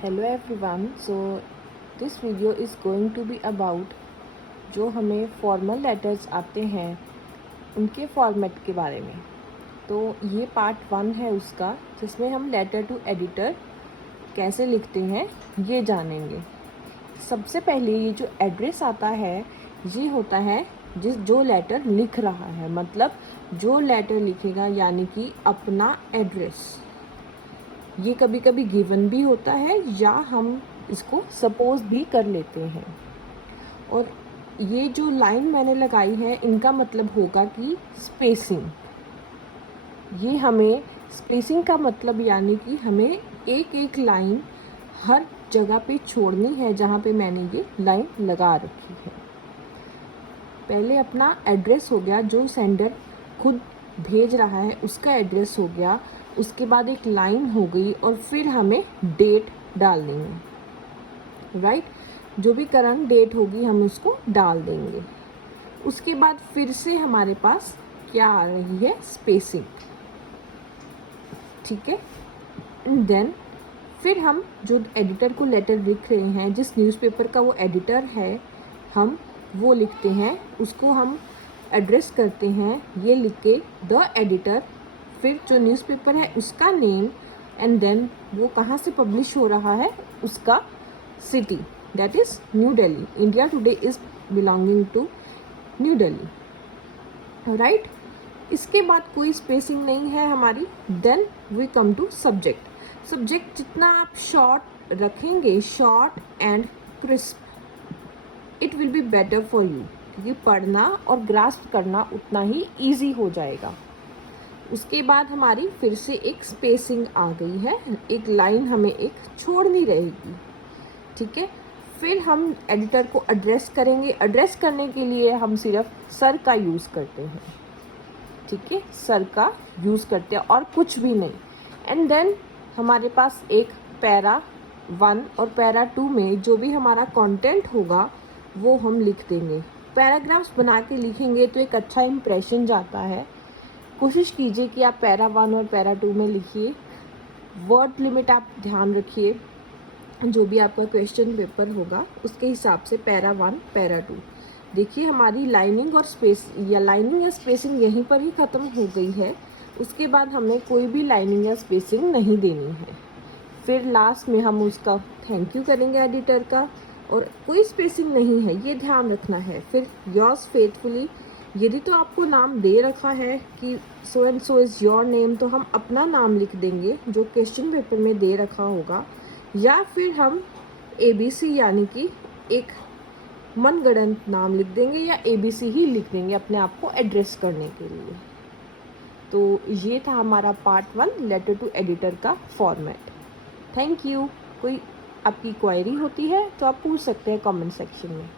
Hello everyone, so this video is going to be about जो हमें formal letters आते हैं उनके फॉर्मेट के बारे में। तो ये पार्ट 1 है उसका, जिसमें हम लेटर टू एडिटर कैसे लिखते हैं ये जानेंगे। सबसे पहले ये जो एड्रेस आता है ये होता है जो लेटर लिख रहा है, मतलब जो लेटर लिखेगा यानी कि अपना एड्रेस। ये कभी कभी गिवन भी होता है या हम इसको सपोज भी कर लेते हैं। और ये जो लाइन मैंने लगाई है इनका मतलब होगा कि स्पेसिंग। ये हमें स्पेसिंग का मतलब यानी कि हमें एक एक लाइन हर जगह पे छोड़नी है जहाँ पे मैंने ये लाइन लगा रखी है। पहले अपना एड्रेस हो गया, जो सेंडर खुद भेज रहा है उसका एड्रेस हो गया, उसके बाद एक लाइन हो गई और फिर हमें डेट डालनी है, राइट। जो भी करंट डेट होगी हम उसको डाल देंगे। उसके बाद फिर से हमारे पास क्या आ रही है, स्पेसिंग, ठीक है। एंड देन फिर हम जो एडिटर को लेटर लिख रहे हैं, जिस न्यूज़पेपर का वो एडिटर है, हम वो लिखते हैं, उसको हम एड्रेस करते हैं ये लिख के द एडिटर, फिर जो न्यूज़पेपर है उसका नेम, एंड देन वो कहाँ से पब्लिश हो रहा है उसका city, that is New Delhi. India Today is belonging to New Delhi, right. इसके बाद कोई स्पेसिंग नहीं है हमारी। Then we come to subject. Subject जितना आप शॉर्ट रखेंगे, short and crisp, it will be better for you, क्योंकि पढ़ना और ग्रास्प करना उतना ही ईजी हो जाएगा। उसके बाद हमारी फिर से एक स्पेसिंग आ गई है, एक लाइन हमें एक छोड़नी रहेगी, ठीक है। फिर हम एडिटर को एड्रेस करेंगे। एड्रेस करने के लिए हम सिर्फ सर का यूज़ करते हैं, ठीक है, सर का यूज़ करते हैं और कुछ भी नहीं। एंड देन हमारे पास एक पैरा 1 और पैरा 2 में जो भी हमारा कंटेंट होगा वो हम लिख देंगे। पैराग्राफ्स बना के लिखेंगे तो एक अच्छा इंप्रेशन जाता है। कोशिश कीजिए कि आप पैरा 1 और पैरा 2 में लिखिए। वर्ड लिमिट आप ध्यान रखिए, जो भी आपका क्वेश्चन पेपर होगा उसके हिसाब से पैरा 1 पैरा 2। देखिए हमारी लाइनिंग और लाइनिंग या स्पेसिंग यहीं पर ही ख़त्म हो गई है। उसके बाद हमें कोई भी लाइनिंग या स्पेसिंग नहीं देनी है। फिर लास्ट में हम उसका थैंक यू करेंगे एडिटर का, और कोई स्पेसिंग नहीं है, ये ध्यान रखना है। फिर योर्स फेथफुली, यदि तो आपको नाम दे रखा है कि so and so is your name, तो हम अपना नाम लिख देंगे जो क्वेश्चन पेपर में दे रखा होगा, या फिर हम ABC यानी कि एक मनगढ़ंत नाम लिख देंगे या ABC ही लिख देंगे अपने आप को एड्रेस करने के लिए। तो ये था हमारा पार्ट 1 लेटर टू एडिटर का फॉर्मेट। Thank you. कोई आपकी क्वेरी होती है तो आप पूछ सकते हैं कमेंट सेक्शन में।